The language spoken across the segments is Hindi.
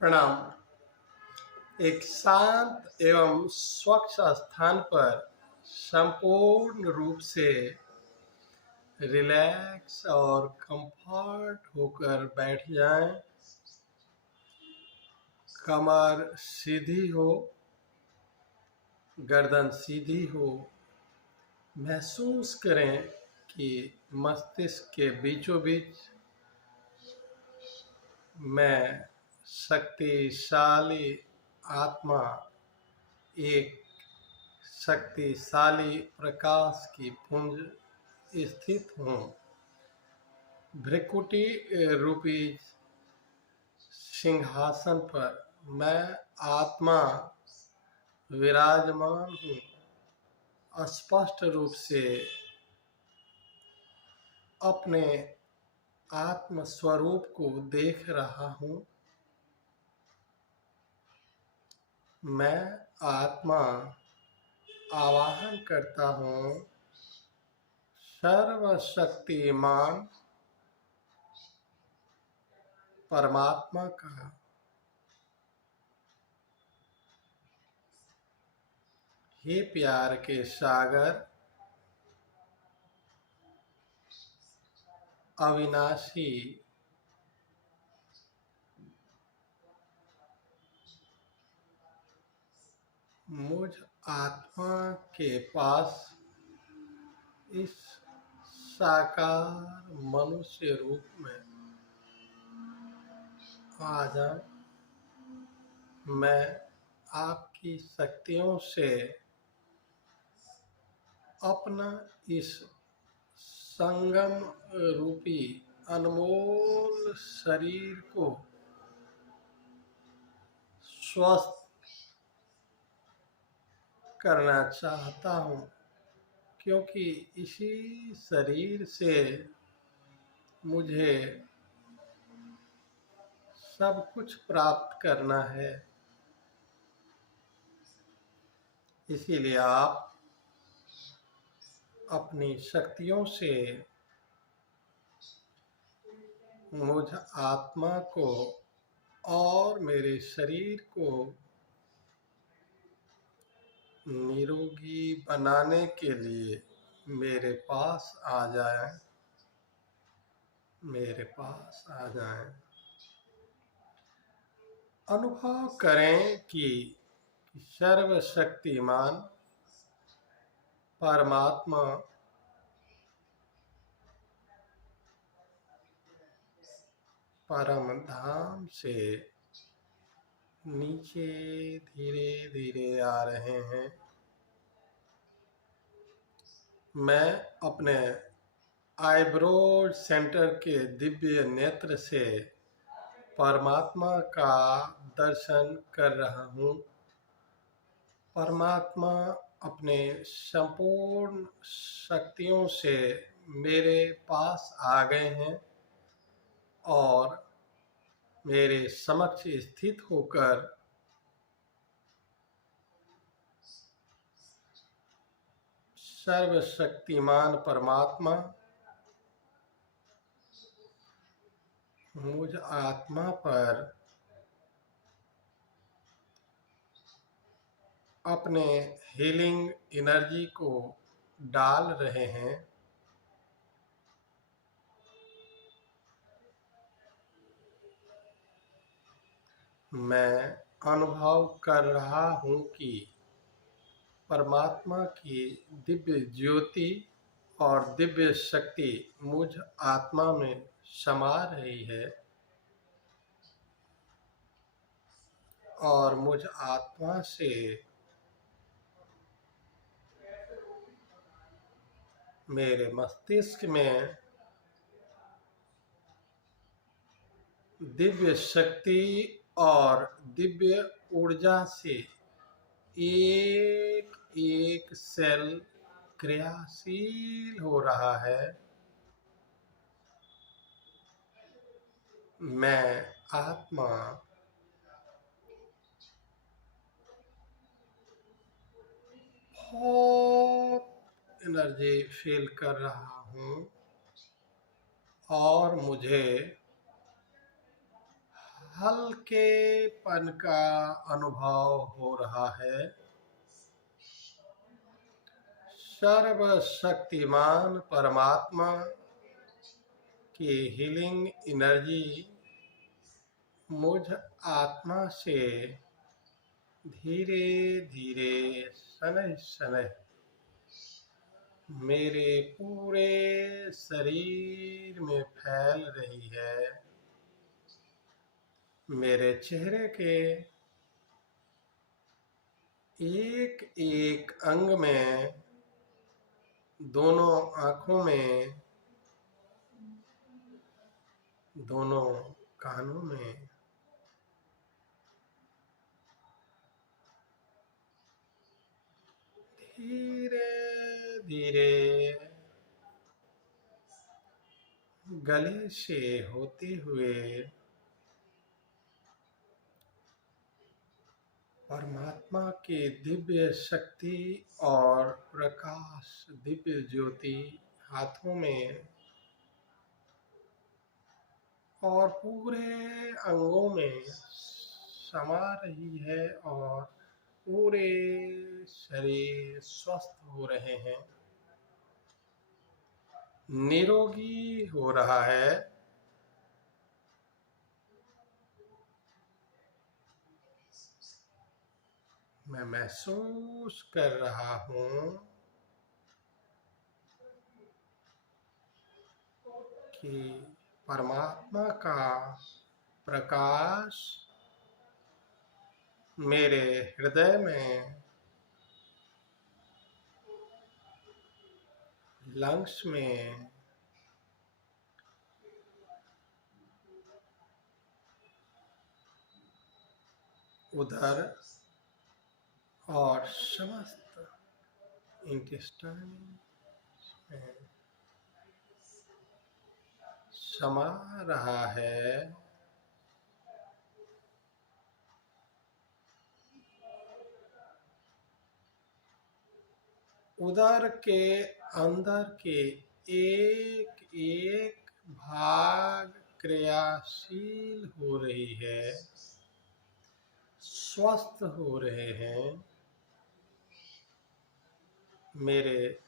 प्रणाम। एक शांत एवं स्वच्छ स्थान पर संपूर्ण रूप से रिलैक्स और कंफर्ट होकर बैठ जाएं। कमर सीधी हो, गर्दन सीधी हो। महसूस करें कि मस्तिष्क के बीचों बीच में शक्तिशाली आत्मा, एक शक्तिशाली प्रकाश की पुंज स्थित हूँ। भ्रिकुटी रूपी सिंहासन पर मैं आत्मा विराजमान हूँ। स्पष्ट रूप से अपने आत्म स्वरूप को देख रहा हूँ। मैं आत्मा आवाहन करता हूँ, सर्वशक्तिमान परमात्मा का। हे प्यार के सागर, अविनाशी, मुझ आत्मा के पास इस साकार मनुष्य रूप में आ जाए। मैं आपकी शक्तियों से अपना इस संगम रूपी अनमोल शरीर को स्वस्थ करना चाहता हूँ, क्योंकि इसी शरीर से मुझे सब कुछ प्राप्त करना है। इसीलिए आप अपनी शक्तियों से मुझ आत्मा को और मेरे शरीर को निरोगी बनाने के लिए मेरे पास आ जाएं। मेरे पास आ जाएं। अनुभव करें कि सर्वशक्तिमान परमात्मा परम धाम से नीचे धीरे धीरे आ रहे हैं। मैं अपने आईब्रो सेंटर के दिव्य नेत्र से परमात्मा का दर्शन कर रहा हूँ। परमात्मा अपने संपूर्ण शक्तियों से मेरे पास आ गए हैं और मेरे समक्ष स्थित होकर सर्वशक्तिमान परमात्मा मुझ आत्मा पर अपने हीलिंग एनर्जी को डाल रहे हैं। मैं अनुभव कर रहा हूँ कि परमात्मा की दिव्य ज्योति और दिव्य शक्ति मुझ आत्मा में समा रही है और मुझ आत्मा से मेरे मस्तिष्क में दिव्य शक्ति और दिव्य ऊर्जा से एक एक सेल क्रियाशील हो रहा है। मैं आत्मा बहुत एनर्जी फील कर रहा हूँ और मुझे हल्केपन का अनुभव हो रहा है। सर्वशक्तिमान परमात्मा की हीलिंग एनर्जी मुझ आत्मा से धीरे धीरे शनैः शनैः मेरे पूरे शरीर में फैल रही है। मेरे चेहरे के एक एक अंग में, दोनों आंखों में, दोनों कानों में, धीरे धीरे गले से होते हुए परमात्मा की दिव्य शक्ति और प्रकाश दिव्य ज्योति हाथों में और पूरे अंगों में समा रही है और पूरे शरीर स्वस्थ हो रहे हैं, निरोगी हो रहा है। मैं महसूस कर रहा हूँ कि परमात्मा का प्रकाश मेरे हृदय में, लंग्स में, उदर और समस्त इंटेस्टाइन में समा रहा है। उदर के अंदर के एक एक भाग क्रियाशील हो रही है, स्वस्थ हो रहे हैं। मेरे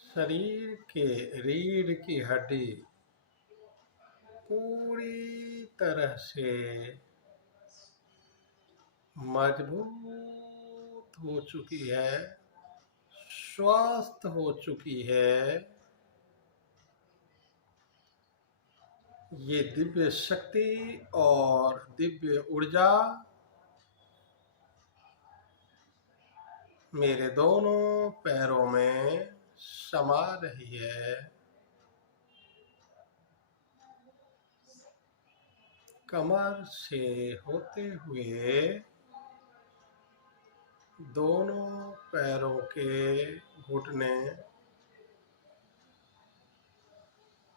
शरीर के रीढ़ की हड्डी पूरी तरह से मजबूत हो चुकी है, स्वस्थ हो चुकी है। ये दिव्य शक्ति और दिव्य ऊर्जा मेरे दोनों पैरों में समा रही है। कमर से होते हुए दोनों पैरों के घुटने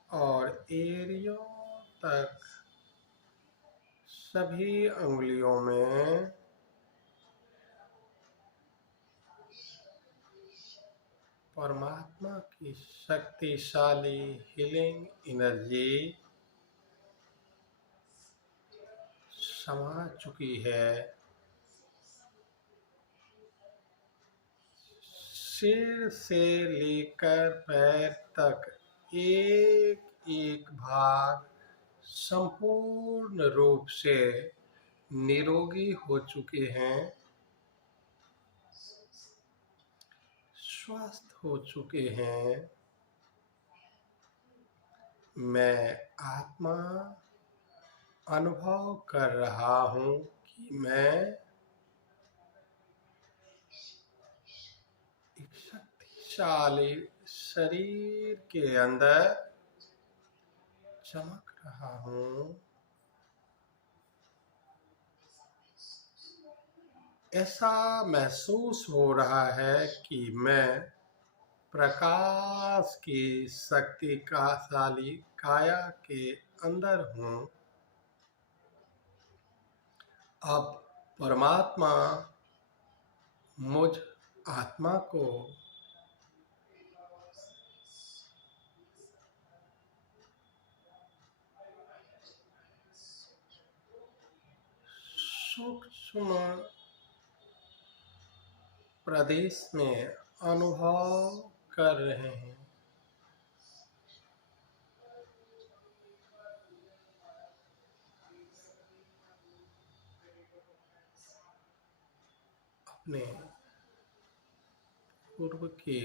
और एड़ियों तक सभी अंगुलियों में परमात्मा की शक्तिशाली हीलिंग एनर्जी समा चुकी है। सिर से लेकर पैर तक एक एक भाग संपूर्ण रूप से निरोगी हो चुके हैं, स्वस्थ हो चुके हैं। मैं आत्मा अनुभव कर रहा हूँ कि मैं एक शक्तिशाली शरीर के अंदर चमक रहा हूँ। ऐसा महसूस हो रहा है कि मैं प्रकाश की शक्तिशाली काया के अंदर हूँ। अब परमात्मा मुझ आत्मा को सूक्ष्म प्रदेश में अनुभव कर रहे हैं। अपने पूर्व के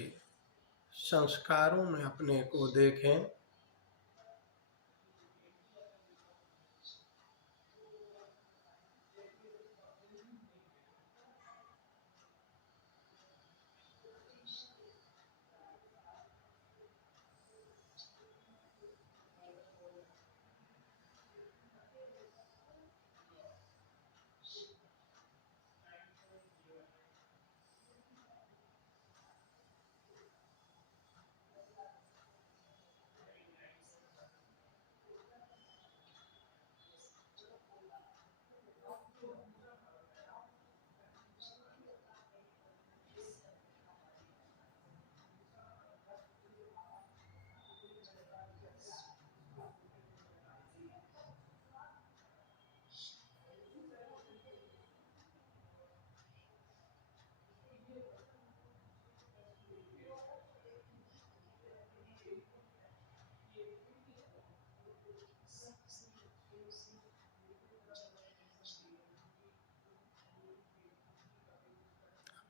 संस्कारों में अपने को देखें।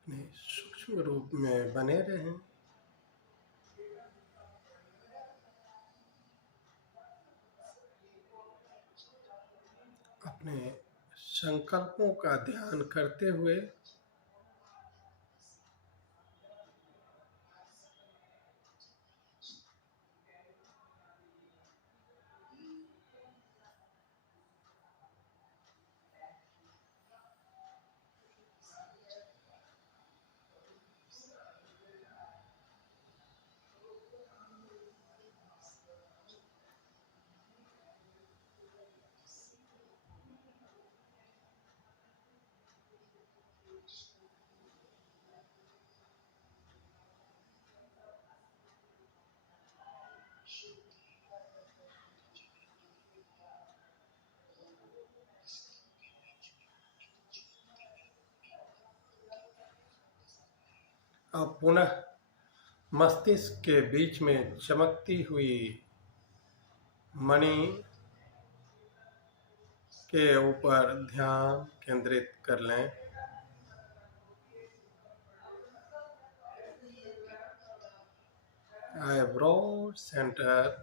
अपने सूक्ष्म रूप में बने रहें। अपने संकल्पों का ध्यान करते हुए अब पुनः मस्तिष्क के बीच में चमकती हुई मणि के ऊपर ध्यान केंद्रित कर लें। आईब्रो सेंटर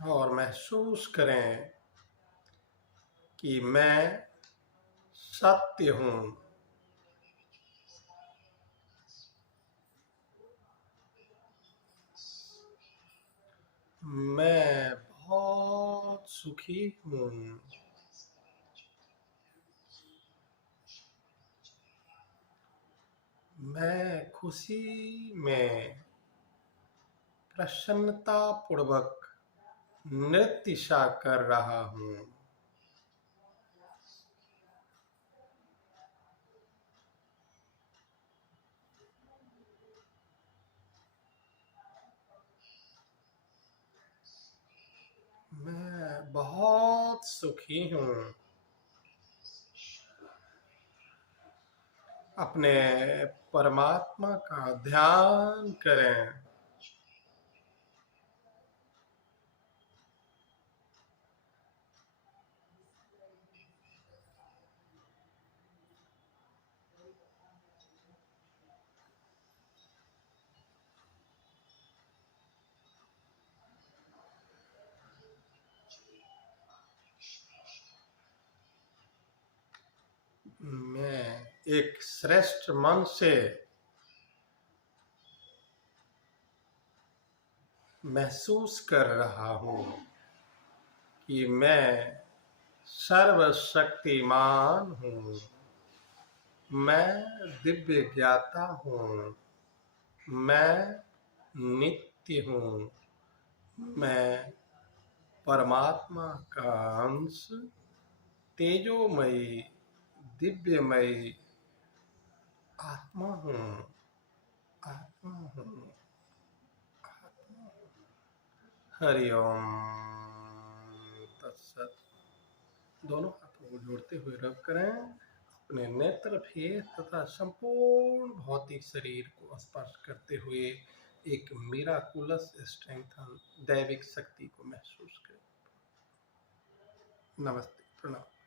और महसूस करें कि मैं सत्य हूँ। मैं बहुत सुखी हूँ। मैं खुशी में प्रसन्नता पूर्वक नृत्य सा कर रहा हूँ। मैं बहुत सुखी हूँ। अपने परमात्मा का ध्यान करें। मैं एक श्रेष्ठ मन से महसूस कर रहा हूँ कि मैं सर्वशक्तिमान हूँ। मैं दिव्य ज्ञाता हूँ। मैं नित्य हूँ। मैं परमात्मा का अंश, तेजोमयी दिव्यमयी आत्मा हूँ। आत्मा हूँ। हरि ओम तत्सत। दोनों हाथों को जोड़ते हुए रब करें, अपने नेत्र फेस तथा संपूर्ण भौतिक शरीर को स्पर्श करते हुए एक मिराकुलस स्ट्रेंथन दैविक शक्ति को महसूस करें। नमस्ते, प्रणाम।